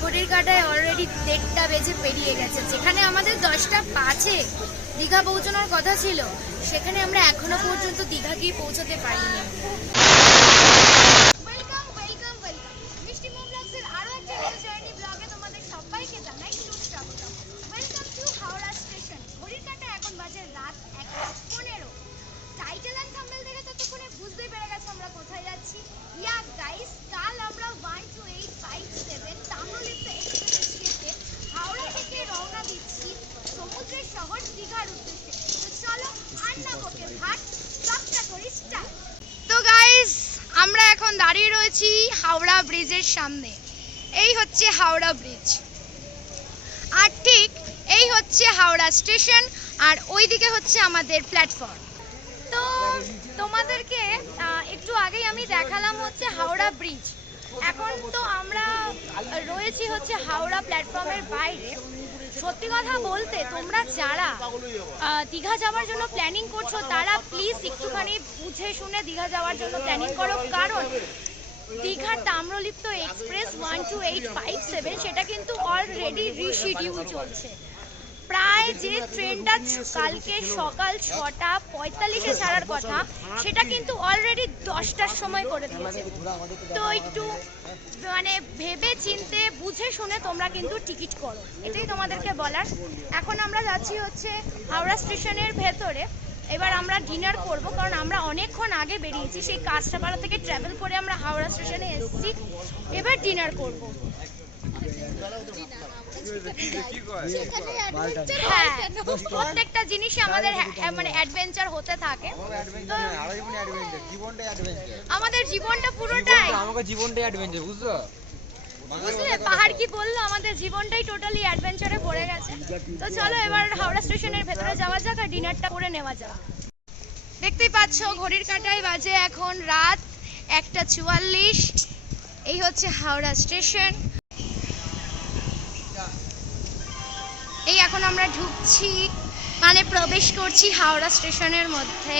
ঘড়ির কাঁটায় অলরেডি 1:30 বেজে পেরিয়ে গেছে। যেখানে আমাদের 10টা 5-এ দীঘা পৌঁছানোর কথা ছিল, সেখানে আমরা এখনো পর্যন্ত দীঘা গিয়ে পৌঁছাতে পারিনি। তো গাইস, আমরা এখন দাঁড়িয়ে রয়েছি হাওড়া ব্রিজের সামনে। এই হচ্ছে হাওড়া ব্রিজ, আর ঠিক এই হচ্ছে হাওড়া স্টেশন, আর ওইদিকে হচ্ছে আমাদের প্ল্যাটফর্ম। তো তোমাদেরকে একটু আগেই আমি দেখালাম হচ্ছে হাওড়া ব্রিজ। এখন তো আমরা রয়েছি হচ্ছে হাওড়া প্ল্যাটফর্মের বাইরে। সত্যি কথা বলতে, তোমরা যারা দীঘা যাওয়ার জন্য প্ল্যানিং করছো, তারা প্লিজ একটুখানি বুঝে শুনে দীঘা যাওয়ার জন্য প্ল্যানিং করো। কারণ দীঘার তাম্রলিপ্ত এক্সপ্রেস 12857 সেটা কিন্তু অলরেডি রিশিডিউল চলছে। প্রায় যে ট্রেনটা কালকে সকাল 6:45-এ ছাড়ার কথা, সেটা কিন্তু অলরেডি 10টার সময় করে দিয়েছে। তো একটু ভেবে চিনতে বুঝে শুনে তোমরা কিন্তু টিকিট করো, এটাই তোমাদেরকে বলার। এখন আমরা যাচ্ছি হচ্ছে হাওড়া স্টেশনের ভেতরে। এবার আমরা ডিনার করব, কারণ আমরা অনেকক্ষণ আগে বেরিয়েছি। সেই কাঁচরাপাড়া থেকে ট্রাভেল করে আমরা হাওড়া স্টেশনে এসেছি। এবার ডিনার করব। প্রত্যেকটা জিনিসই আমাদের অ্যাডভেঞ্চার হতে থাকে। আমাদের জীবনটা পুরোটাই বুঝলে, পাহাড় কি বললো, আমাদের জীবনটাই টোটালি অ্যাডভেঞ্চারে ভরে গেছে। তো চলো এবার হাওড়া স্টেশনের ভেতরে যাওয়া যাক আর ডিনারটা করে নেওয়া যাক। দেখতেই পাচ্ছ ঘড়ির কাঁটায় বাজে এখন রাত 1:44। এই হচ্ছে হাওড়া স্টেশন। এই এখন আমরা ঢুকছি, প্রবেশ করছি হাওড়া স্টেশনের মধ্যে।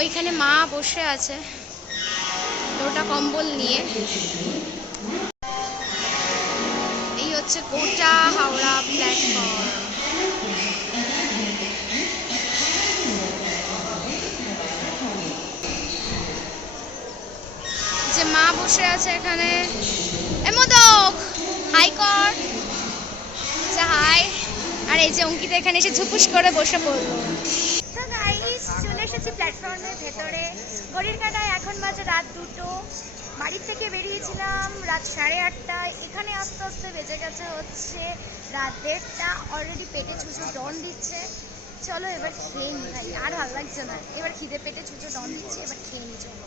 ওইখানে মা বসে আছে ওটা কম্বল নিয়ে। এই হচ্ছে গোটা হাওড়া প্ল্যাটফর্ম। যে মা বসে আছে এখানে, মোদক হাই কর, হাই। আর এই যে অঙ্কিতা এখানে এসে ঝুপুস করে বসে পড়লো। তো গাইস, চলে এসেছি প্ল্যাটফর্মের ভেতরে। ঘড়ির কাঁটায় এখন বাজে রাত 2টো। বাড়ির থেকে বেরিয়েছিলাম রাত 8:30। এখানে আস্তে আস্তে বেজে গেছে হচ্ছে রাত 1:30। অলরেডি পেটে ছুঁচো ডন দিচ্ছে। চলো এবার খেয়ে নি ভাই, আর ভালো লাগছে না। এবার খিদে পেটে ছুঁচো ডন দিচ্ছে, এবার খেয়ে নি চলো।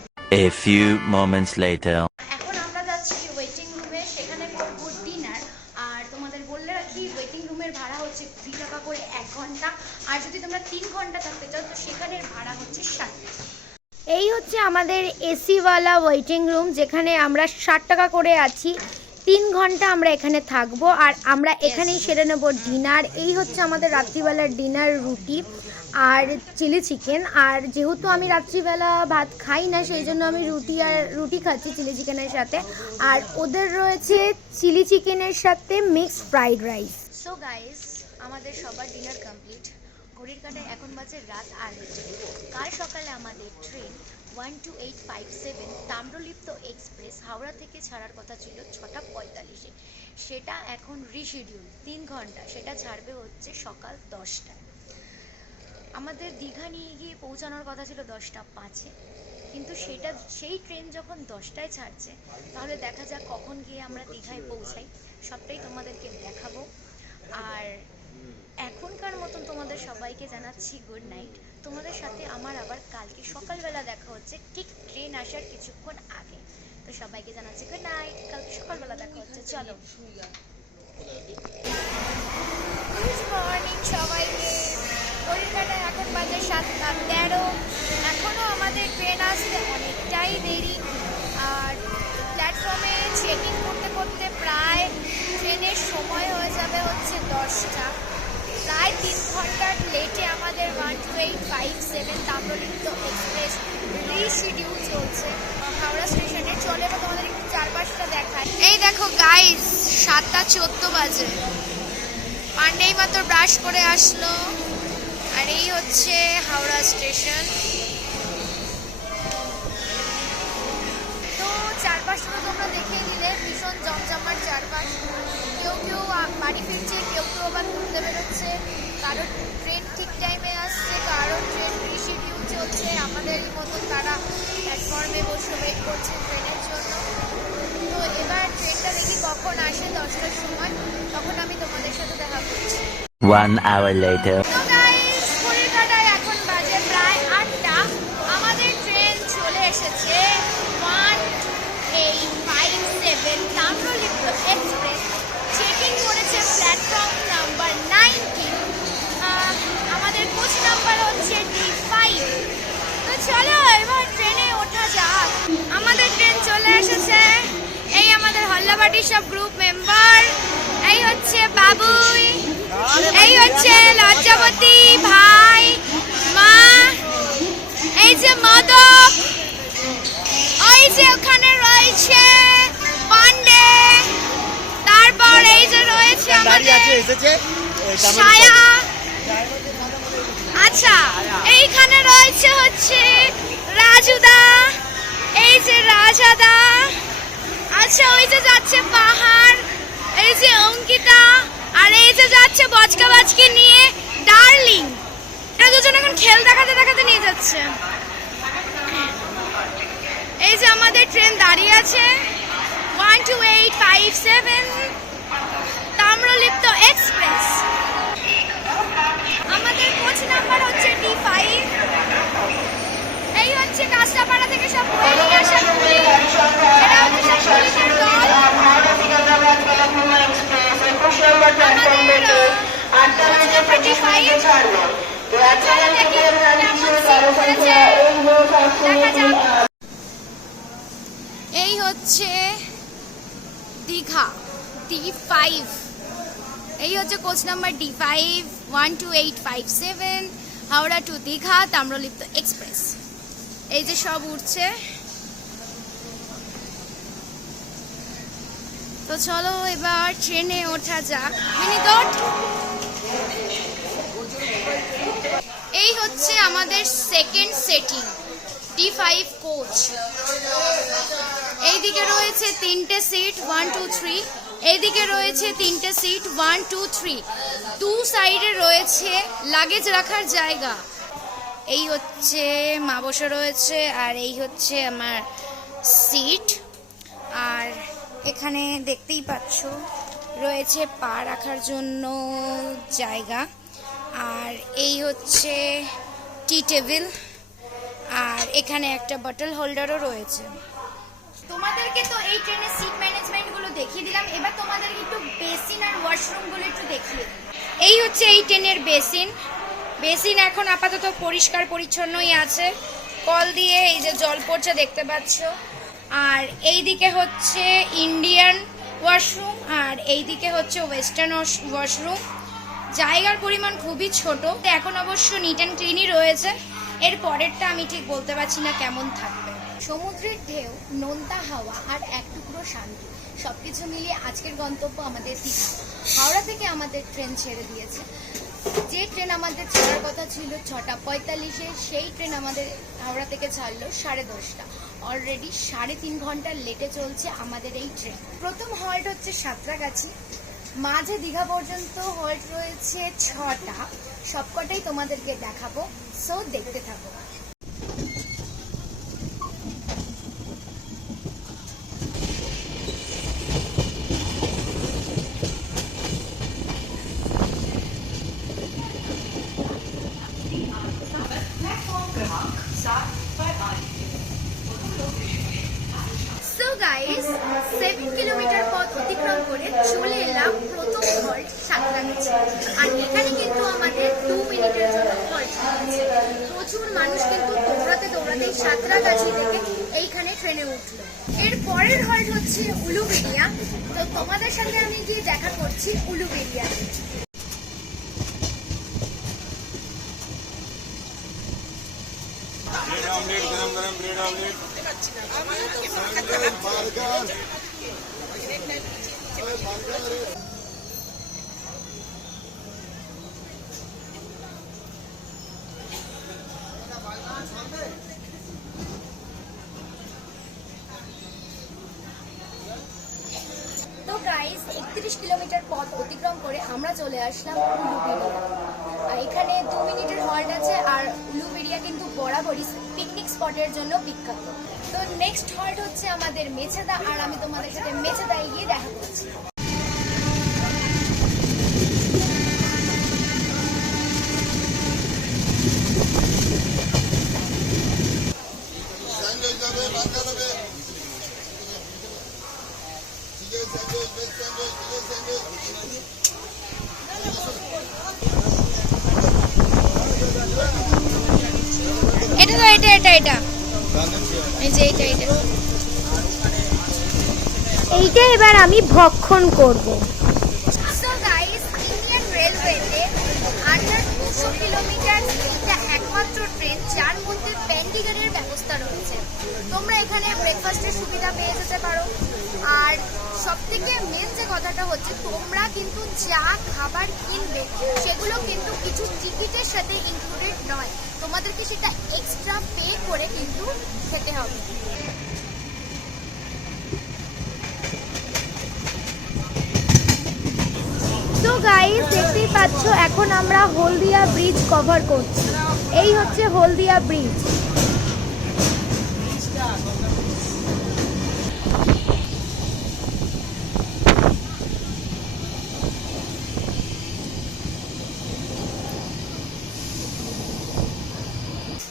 A few moments later. এখন আমরা যাচ্ছি ওয়েটিং রুমে, সেখানে করব ডিনার। আর তোমাদের বললে রাখি, ওয়েটিং রুমের ভাড়া হচ্ছে 20 টাকা করে 1 ঘন্টা। আর যদি তোমরা 3 ঘন্টা থাকতে চাও, তো সেখানের ভাড়া হচ্ছে 60 টাকা। এই হচ্ছে আমাদের এসিওয়ালা ওয়েটিং রুম, যেখানে আমরা 60 টাকা করে আছি। 3 ঘন্টা আমরা এখানে থাকবো, আর আমরা এখানেই সেরে নেব ডিনার। এই হচ্ছে আমাদের রাত্রিবেলার ডিনার, রুটি আর চিলি চিকেন। আর যেহেতু আমি রাত্রিবেলা ভাত খাই না, সেই জন্য আমি রুটি খাচ্ছি চিলি চিকেনের সাথে। আর ওদের রয়েছে চিলি চিকেনের সাথে mixed fried rice. So guys, আমাদের সবার ডিনার কমপ্লিট। ঘড়ির কাঁটায় এখন বাজে রাত 8। কাল সকালে আমাদের ট্রেন 12857 তাম্রলিপ্ত এক্সপ্রেস হাওড়া থেকে ছাড়ার কথা ছিল 6:45-এ। সেটা এখন রিশিডিউল 3 ঘন্টা, সেটা ছাড়বে হচ্ছে সকাল 10টায়। আমাদের দীঘা নিয়ে গিয়ে পৌঁছানোর কথা ছিল 10:05-এ, কিন্তু সেই ট্রেন যখন 10টায় ছাড়ছে, তাহলে দেখা যাক কখন গিয়ে আমরা দীঘায় পৌঁছাই। সবটাই তোমাদেরকে দেখাবো। আর এখনকার মতন তোমাদের সবাইকে জানাচ্ছি গুড নাইট। তোমাদের সাথে আমার আবার কালকে সকালবেলা দেখা হচ্ছে, ঠিক ট্রেন আসার কিছুক্ষণ আগে। তো সবাইকে জানাচ্ছি গুড নাইট, কালকে সকালবেলা দেখা হচ্ছে। চলো, গুড মর্নিং সবাইকে। 7:13। এখনও আমাদের ট্রেন আসতে অনেকটাই দেরি। আর প্ল্যাটফর্মে চেকিং করতে করতে প্রায় ট্রেনের সময় হয়ে যাবে হচ্ছে 10টা। প্রায় 3 ঘন্টার লেটে আমাদের 12857 তাম্রলিপ্ত এক্সপ্রেস রিশিডিউল চলছে হাওড়া স্টেশনে। চলে এবার তোমাদের একটু চারপাশটা দেখায়। এই দেখো গাইস, 7:14 বাজে। পান্ডেই মাত্র ব্রাশ করে আসলো। আর এই হচ্ছে হাওড়া স্টেশন। তো চারপাশটা তো তোমরা দেখিয়ে দিলে, ভীষণ জমজমাট চারপাশ। কেউ কেউ বাড়ি ফিরছে, কেউ কেউ আবার ঘুরতে বেরোচ্ছে, কারো ট্রেন ঠিক টাইমে আসছে, কারো ট্রেন রিশিডিউল চলছে। আমাদেরই মতো তারা প্ল্যাটফর্মে বসে ওয়েট করছে ট্রেনের জন্য। তো এবার ট্রেনটা দেখি কখন আসে, 10টার সময়, তখন আমি তোমাদের সাথে দেখা করছি। 1 hour later. তো গাইস, ঘড়ির কাঁটায় এখন বাজে প্রায় 8টা। আমাদের ট্রেন চলে এসেছে 12857 তাম্রলিপ্ত এক্সপ্রেস। চেকিং করেছে প্ল্যাটফর্ম নাম্বার 19। আমাদের কোচ নাম্বার হচ্ছে D5। তো চলো এবার ট্রেনে ওঠা যাক। আমাদের ট্রেন চলে এসেছে। এই আমাদের হল্লাবাটির সব গ্রুপ মেম্বার। এই হচ্ছে বাবুই, এই হচ্ছে লজ্জাবতী ভাই, মা, এই যে মদক, ওই যে ওখানে রয়েছে পান্ডে, তারপর এই যে রয়েছে আমাদের ছায়া। আচ্ছা, এইখানে রয়েছে হচ্ছে রাজুদা, এই যে রাজাদা। আচ্ছা, ওই যে যাচ্ছে পাহাড়, এই যে অঙ্কিতা, আর এই যে যাচ্ছে বচকা বাচকে নিয়ে ডার্লিং। এরা দুজন এখন খেল দেখাতে দেখাতে নিয়ে যাচ্ছে। এই যে আমাদের ট্রেন দাঁড়িয়ে আছে 12857 তাম্রলিপ্ত এক্সপ্রেস। আমাদের কোচ নাম্বার হচ্ছে D5। এই হচ্ছে কাঁচরাপাড়া থেকে সব বয়ে নিয়ে আসা কুলি। এরা হচ্ছে সব কুলিদের দল। আমাদের এই হচ্ছে দীঘা D5। এই হচ্ছে coach number D5 12857 Howrah two Digha Tamralipta express. এই যে সব উঠছে। তো চলো এবার ট্রেনে ওঠা যাক। মিনিট। এই হচ্ছে আমাদের সেকেন্ড সেটিং D5 কোচ। এইদিকে রয়েছে 3টে সিট 1 2 3। এইদিকে রয়েছে 3টে সিট 1 2 3। দু সাইডে রয়েছে লাগেজ রাখার জায়গা। এই হচ্ছে মা বসে রয়েছে, আর এই হচ্ছে আমার সিট। আর এখানে দেখতেই পাচ্ছ রয়েছে পা রাখার জন্য জায়গা। আর এই হচ্ছে টি টেবিল, আর এখানে একটা বটল হোল্ডারও রয়েছে। তোমাদেরকে তো এই ট্রেনের সিট ম্যানেজমেন্টগুলো দেখিয়ে দিলাম। এবার তোমাদেরকে একটু বেসিন আর ওয়াশরুমগুলো একটু দেখিয়ে দিই। এই হচ্ছে এই ট্রেনের বেসিন। বেসিন এখন আপাতত পরিষ্কার পরিচ্ছন্নই আছে। কল দিয়ে এই যে জল পড়ছে দেখতে পাচ্ছ। আর এই দিকে হচ্ছে ইন্ডিয়ান ওয়াশরুম, আর এই দিকে হচ্ছে ওয়েস্টার্ন ওয়াশরুম। জায়গার পরিমাণ খুবই ছোট। এখন অবশ্য নিট অ্যান্ড ক্লিনই রয়েছে। এর পরেরটা আমি ঠিক বলতে পারছি না কেমন থাকবে। সমুদ্রের ঢেউ, নোনতা হাওয়া আর এক টুকরো শান্তি, সবকিছু মিলিয়ে আজকের গন্তব্য আমাদের দীঘা। হাওড়া থেকে আমাদের ট্রেন ছেড়ে দিয়েছে। যে ট্রেন আমাদের ছাড়ার কথা ছিল 6:45-এ, সেই ট্রেন আমাদের হাওড়া থেকে ছাড়লো 10:30। অলরেডি 3.5 ঘন্টা লেটে চলছে আমাদের এই ট্রেন। প্রথম হল্ট হচ্ছে সাঁতরাগাছি। মাঝে দীঘা পর্যন্ত হল্ট রয়েছে 6টা। সবকটাই তোমাদেরকে দেখাবো, সো দেখতে থাকো। সো গাইস, 7 কিলোমিটার পথ অতিক্রম করে চলে এলাম প্রথম হল্ট সাঁতরাগাছি। আর এখানে কিন্তু আমাদের 2 মিনিটের জন্য হল্ট হয়েছে। প্রচুর মানুষ কিন্তু দৌড়াতে দৌড়াতে সাঁতরাগাছি থেকে এইখানে ট্রেনে উঠলো। এর পরের হল্ট হচ্ছে উলুবেড়িয়া। তো তোমাদের সঙ্গে আমি গিয়ে দেখা করছি উলুবেড়িয়া। ब्रेड ऑमलेट गरम गरम ब्रेड ऑमलेट তো গাইস 31 কিলোমিটার পথ অতিক্রম করে আমরা চলে আসলাম উলুবেড়িয়া। আর এখানে 2 মিনিটের হল্ট আছে। আর উলুবেড়িয়া কিন্তু বরাবরই পিকনিক স্পটের জন্য বিখ্যাত। তো নেক্সট হল্ট হচ্ছে আমাদের মেছেদা। আর আমি তোমাদের সাথে মেছেদায় গিয়ে দেখা করছি। স্যান্ডউইচ যাবে বার্গার হবে chicken sandwich veg sandwich chicken sandwich এটা তো এটা এই যে এইটা এবার আমি ভক্ষণ করব। সো গাইস, ইন্ডিয়ান রেলওয়েতে আন্ডার 200 কিলোমিটার এটা একমাত্র ট্রেন যার মধ্যে প্যান্ডিগারের ব্যবস্থা রয়েছে। তোমরা এখানে ব্রেকফাস্টের সুবিধা পেয়ে যেতে পারো। আর সবথেকে মেন যে কথাটা হচ্ছে, তোমরা কিন্তু যা খাবার কিনবে সেগুলো কিন্তু কিছু টিকিটের সাথে ইনক্লুডেড নয়, তোমাদেরকে সেটা এক্সট্রা পে করে কিন্তু খেতে হবে। তো গাইস, দেখতেই পাচ্ছ এখন আমরা হলদিয়া ব্রিজ কভার করছি। এই হচ্ছে হলদিয়া ব্রিজ।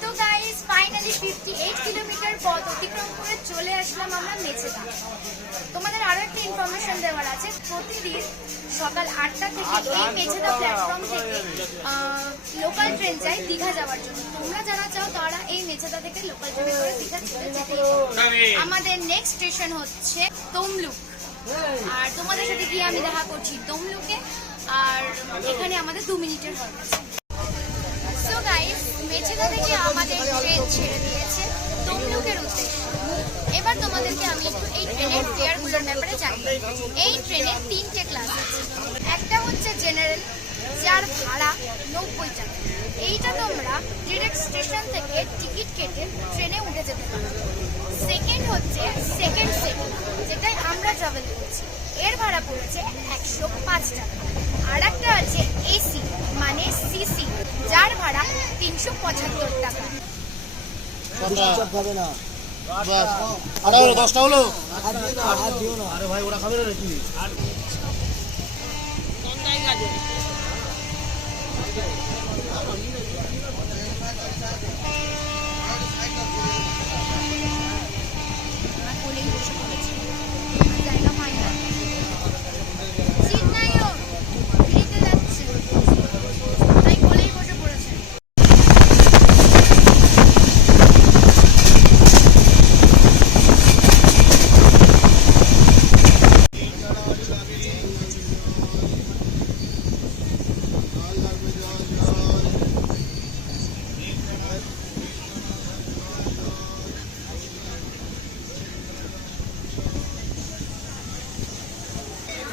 তো গাইস, ফাইনালি 58 কিলোমিটার পথ অতিক্রম করে চলে আসলাম আমরা মেছেদা। তোমাদের আরো একটা ইনফরমেশন দেওয়ার আছে। প্রতিদিন সকাল 8টা থেকে এই মেছেদা প্ল্যাটফর্ম থেকে লোকাল ট্রেন যায় দীঘা যাওয়ার জন্য। তোমরা যারা চাও তারা এই মেছেদা থেকে লোকাল ট্রেনে করে দীঘা চলে যেতে। আমাদের নেক্সট স্টেশন হচ্ছে তমলুক। আর তোমাদের সাথে গিয়ে আমি দেখা করছি তমলুকে। আর এখানে আমাদের 2 মিনিটের হল্ট আছে। সো গাইস, মেছেদা থেকে আমাদের ট্রেন ছেড়ে দিয়েছে তমলুকের উদ্দেশ্যে। এবার তোমাদেরকে আমি একটু এই ট্রেনের ফেয়ারগুলোর ব্যাপারে জানিয়ে দিই। এই ট্রেনে 3টে ক্লাস আছে। একটা হচ্ছে জেনারেল, যার ভাড়া 90 টাকা। এইটা তোমরা ডিরেক্ট স্টেশন থেকে টিকিট কেটে ট্রেনে উঠে যেতে পারো। সেকেন্ড হচ্ছে সেকেন্ড সেট, যেটাই আমরা ট্রাভেল করছি। এর ভাড়া পড়েছে 105 টাকা। আর একটা আছে এসি মানে সিসি, যার ভাড়া 375 টাকা। দশটা হলো আরে ভাই ওরা খাবে না নাকি? আমার কোলেই বসে পড়েছে, জায়গা হয় না, সিট নাই ওর, ফ্রিতে যাচ্ছে, তাই কোলেই বসে পড়েছে।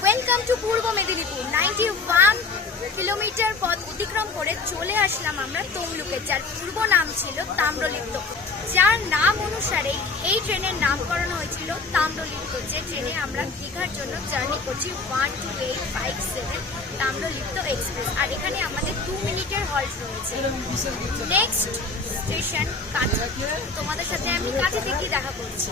Welcome to Purba Medinipur. 91 kilometre পথ অতিক্রম করে চলে আসলাম আমরা তমলুকে, যার পূর্ব নাম ছিল তাম্রলিপ্ত, যার নাম অনুসারে এই ট্রেনের নামকরণ হয়েছিল তাম্রলিপ্ত। যে ট্রেনে আমরা দীঘার জন্য জার্নি করছি 12857 তাম্রলিপ্ত এক্সপ্রেস। আর এখানে আমাদের 2 মিনিটের হল্ট রয়েছে। নেক্সট স্টেশন কাঁচি। তোমাদের সাথে আমি কাঁচি থেকে দেখা করছি।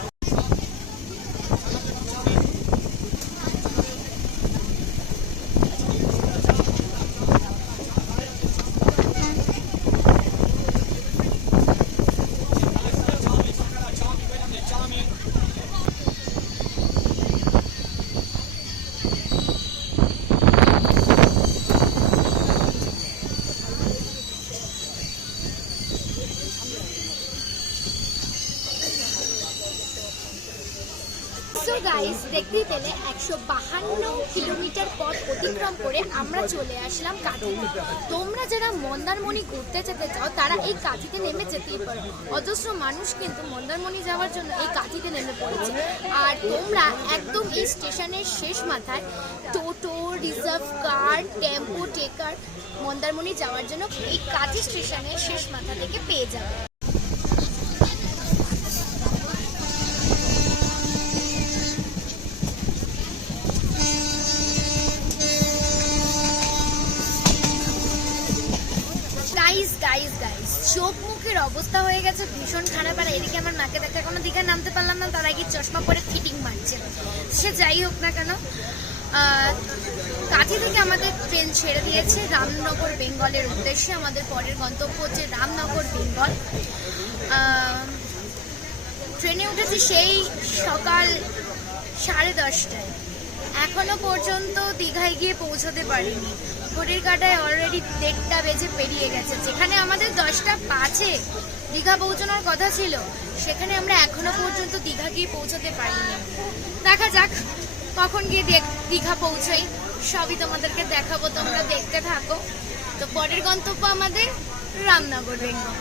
গাইস দেখতেই পেলে 152 কিলোমিটার পথ অতিক্রম করে আমরা চলে আসলাম কাঁথিতে। তোমরা যারা মন্দারমণি ঘুরতে যেতে চাও তারা এই কাঁথিতে নেমে যেতেই পারো। অজস্র মানুষ কিন্তু মন্দারমণি যাওয়ার জন্য এই কাঁথিতে নেমে পড়েছে। আর তোমরা একদম এই স্টেশনের শেষ মাথায় টোটো, রিজার্ভ কার, টেম্পো টেকার মন্দারমণি যাওয়ার জন্য এই কাঁথি স্টেশনের শেষ মাথা থেকে পেয়ে যাবে। গাইস চোখ মুখের অবস্থা হয়ে গেছে ভীষণ খারাপ। আর এদিকে আমার মাকে দেখে এখনো দীঘা নামতে পারলাম না, তার আগে চশমা পরে ফিটিং মারছে। সে যাই হোক না কেন, কাঁথি থেকে আমাদের ট্রেন ছেড়ে দিয়েছে রামনগর বেঙ্গলের উদ্দেশ্যে। আমাদের পরের গন্তব্য হচ্ছে রামনগর বেঙ্গল। ট্রেনে উঠেছি সেই সকাল 10:30টায়, এখনো পর্যন্ত দীঘায় গিয়ে পৌঁছতে পারিনি। ঘড়ির কাঁটায় অলরেডি 1:30টা বেজে পেরিয়ে গেছে। যেখানে আমাদের 10টা 5-এ দীঘা পৌঁছানোর কথা ছিল, সেখানে আমরা এখনো পর্যন্ত দীঘা গিয়ে পৌঁছতে পারিনি। দেখা যাক কখন গিয়ে দীঘা পৌঁছাই, সবই তোমাদেরকে দেখাবো, তোমরা দেখতে থাকো। তো পরের গন্তব্য আমাদের Ramnagar Bengal.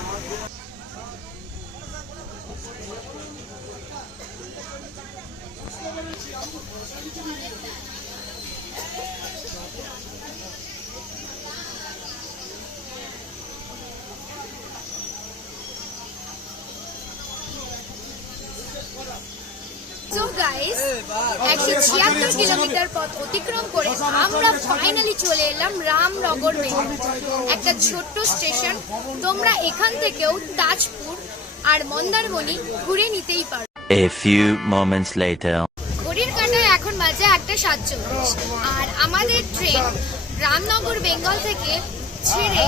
So guys, 176 kilometre পথ অতিক্রম করে আমরা ফাইনালি চলে এলাম রামনগর বেঙ্গল, একটা ছোট্ট স্টেশন। তোমরা এখান থেকেও তাজপুর আর মন্দারমণি ঘুরে নিতেই পারো। A few moments later. ঘড়ির কাঁটায় এখন বাজে 1:47 আর আমাদের ট্রেন রামনগর বেঙ্গল থেকে ছেড়ে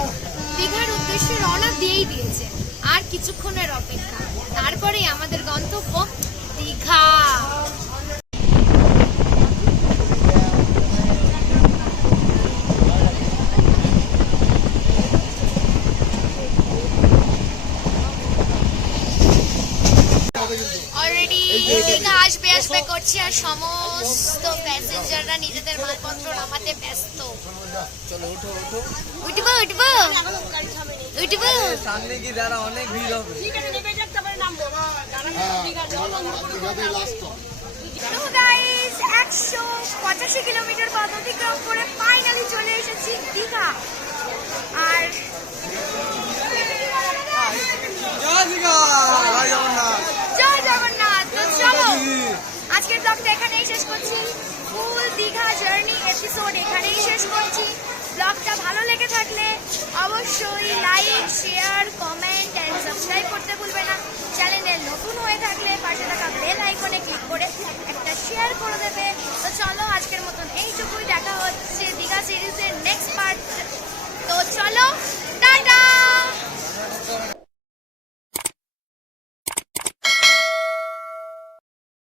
দীঘার উদ্দেশ্যে রওনা দিয়েই দিয়েছে। আর কিছুক্ষণের অপেক্ষা, তারপরেই আমাদের গন্তব্য দীঘা। অলরেডি দীঘা আসবে করছি আর সমস্ত প্যাসেঞ্জাররা নিজেদের মালপত্র নামাতে ব্যস্ত। উঠবো সামনে কি দাঁড়া, অনেক ভিড় হবে। তো গাইস 185 কিলোমিটার পথ অতিক্রম করে ফাইনালি চলে এসেছি দীঘা। আর জয় জগন্নাথ। তো চলো আজকের ব্লগটা এখানেই শেষ করছি। ফুল দীঘা জার্নি এপিসোড এখানেই শেষ করছি। ব্লগটা ভালো লেগে থাকলে অবশ্যই like, share, comment and subscribe করতে ভুলবে না। চ্যানেলে নতুন হয়ে থাকলে পাশে থাকা বেল আইকনে ক্লিক করে একটা শেয়ার করে দেবে। তো চলো আজকের মতন এইটুকুই, দেখা হচ্ছে দীঘা সিরিজের নেক্সট পার্ট। তো চলো।